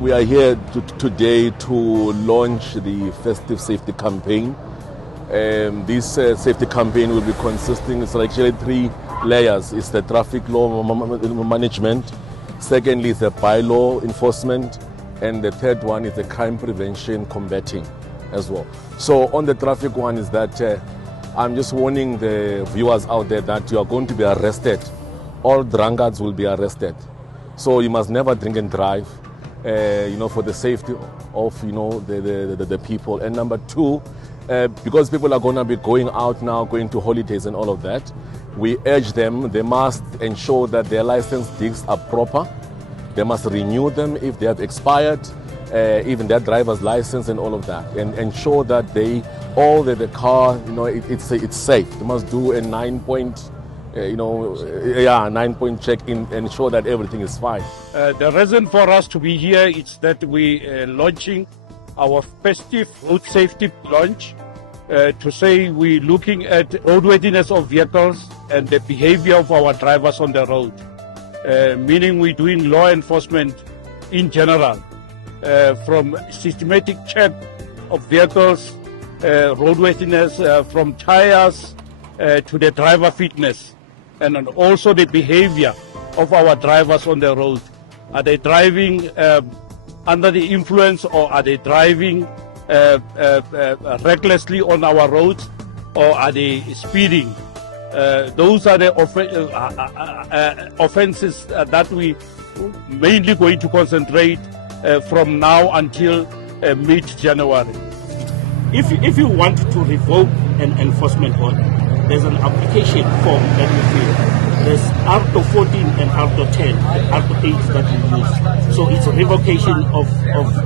We are here today to launch the festive safety campaign. This safety campaign will be consisting, it's actually 3 layers. It's the traffic law management, secondly is the bylaw enforcement, and the third one is the crime prevention combating as well. So on the traffic one is that I'm just warning the viewers out there that you are going to be arrested. All drunkards will be arrested. So you must never drink and drive, for the safety of, the people. And number 2, because people are going to be going out now, going to holidays and all of that, we urge them, they must ensure that their license deeds are proper. They must renew them if they have expired, even their driver's license and all of that, and ensure that the car, it's safe. They must do a 9-point 9-point check in and ensure that everything is fine. The reason for us to be here is that we are launching our festive road safety launch to say we're looking at roadworthiness of vehicles and the behavior of our drivers on the road, meaning we're doing law enforcement in general, from systematic check of vehicles, roadworthiness, from tires to the driver fitness, and also the behavior of our drivers on the road. Are they driving under the influence, or are they driving recklessly on our roads, or are they speeding? Those are the offenses that we mainly going to concentrate from now until mid-January. If you want to revoke an enforcement order, there's an application form that you fill. There's Article 14 and Article 10 and Article 8 that you use. So it's a revocation of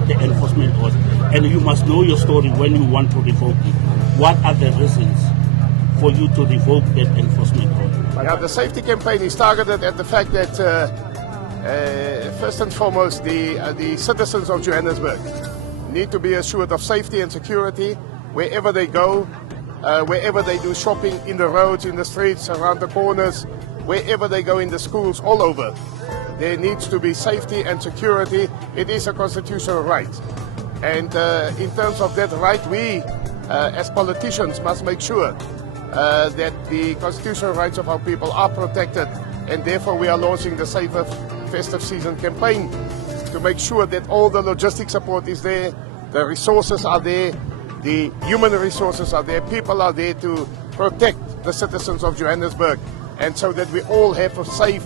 the enforcement order. And you must know your story when you want to revoke it. What are the reasons for you to revoke that enforcement order? Yeah, the safety campaign is targeted at the fact that, first and foremost, the citizens of Johannesburg need to be assured of safety and security wherever they go, wherever they do shopping, in the roads, in the streets, around the corners, wherever they go in the schools, all over. There needs to be safety and security. It is a constitutional right. And in terms of that right, we, as politicians, must make sure that the constitutional rights of our people are protected, and therefore we are launching the Safer Festive Season campaign to make sure that all the logistic support is there, the resources are there, the human resources are there, people are there to protect the citizens of Johannesburg, and so that we all have a safe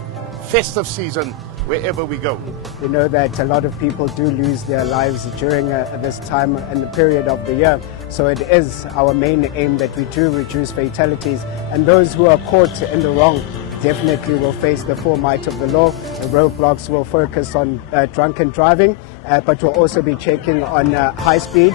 festive season wherever we go. We know that a lot of people do lose their lives during this time and the period of the year, so it is our main aim that we do reduce fatalities, and those who are caught in the wrong definitely will face the full might of the law. The roadblocks will focus on drunken driving, but we'll also be checking on high speed.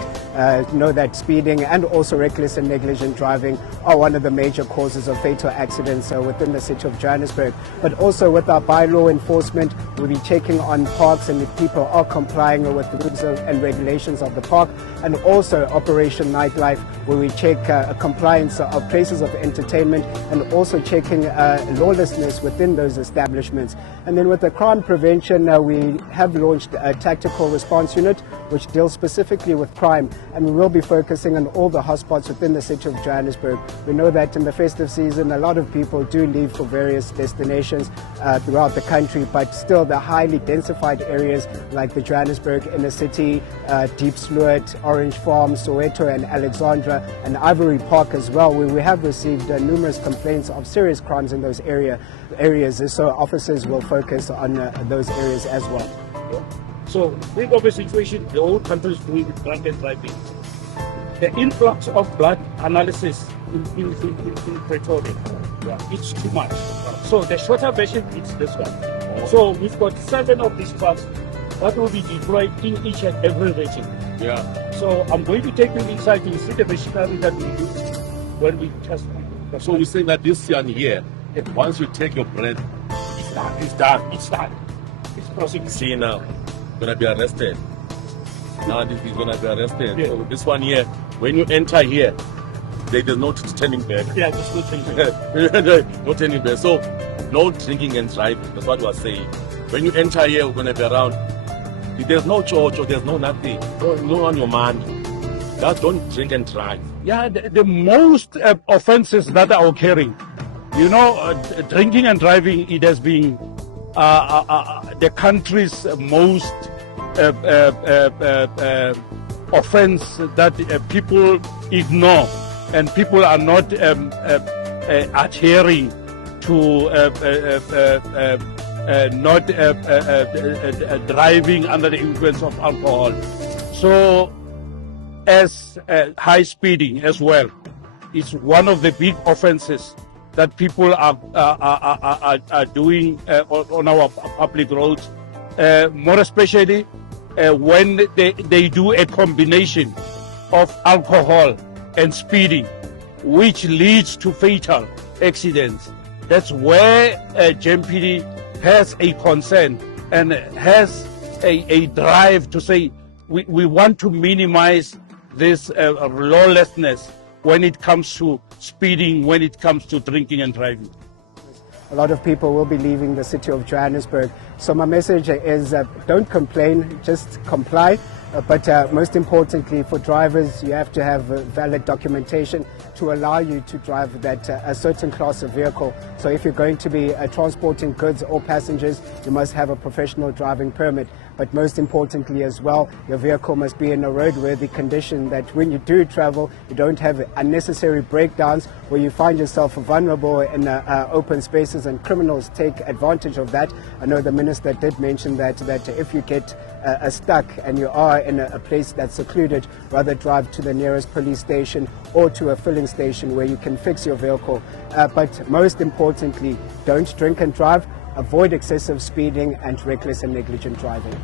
Know that speeding and also reckless and negligent driving are one of the major causes of fatal accidents within the city of Johannesburg. But also with our bylaw enforcement, we'll be checking on parks and if people are complying with the rules and regulations of the park, and also Operation Nightlife, where we check compliance of places of entertainment and also checking lawlessness within those establishments. And then with the crime prevention, we have launched a tactical response unit which deals specifically with crime, and we will be focusing on all the hotspots within the city of Johannesburg. We know that in the festive season a lot of people do leave for various destinations throughout the country, but still the highly densified areas like the Johannesburg inner city, Deep Sluit, Orange Farm, Soweto and Alexandra and Ivory Park as well, where we have received numerous complaints of serious crimes in those areas, so officers will focus on those areas as well. So think of a situation the whole country is doing with drunken driving. The influx of blood analysis in Pretoria, it's too much. So the shorter version is this one. So we've got 7 of these trucks that will be deployed in each and every region. So I'm going to take you inside to see the machinery that we use when we test. So we're saying that this one here, once you take your breath, it's done. It's crossing. see now, gonna be arrested. Now this is gonna be arrested. Yeah. So this one here, when you enter here, there's no turning back. Yeah, there's no turning back. No turning back. So no drinking and driving. That's what we're saying. When you enter here, we're gonna be around There's no church or there's no nothing. No on your money. Just don't drink and drive. Yeah, the most offenses that are occurring, you know, drinking and driving, it has been the country's most offense that people ignore, and people are not adhering to not driving under the influence of alcohol. So as high speeding as well is one of the big offenses that people are doing on our public roads, more especially when they do a combination of alcohol and speeding, which leads to fatal accidents. That's where JMPD has a concern and has a drive to say we want to minimize this lawlessness when it comes to speeding, when it comes to drinking and driving. A lot of people will be leaving the city of Johannesburg. So my message is don't complain, just comply. But most importantly, for drivers, you have to have valid documentation to allow you to drive that a certain class of vehicle. So if you're going to be transporting goods or passengers, you must have a professional driving permit. But most importantly as well, your vehicle must be in a roadworthy condition that when you do travel, you don't have unnecessary breakdowns where you find yourself vulnerable in open spaces and criminals take advantage of that. I know the minister did mention that if you get stuck and you are in a place that's secluded, rather drive to the nearest police station or to a filling station where you can fix your vehicle. But most importantly, don't drink and drive. Avoid excessive speeding and reckless and negligent driving.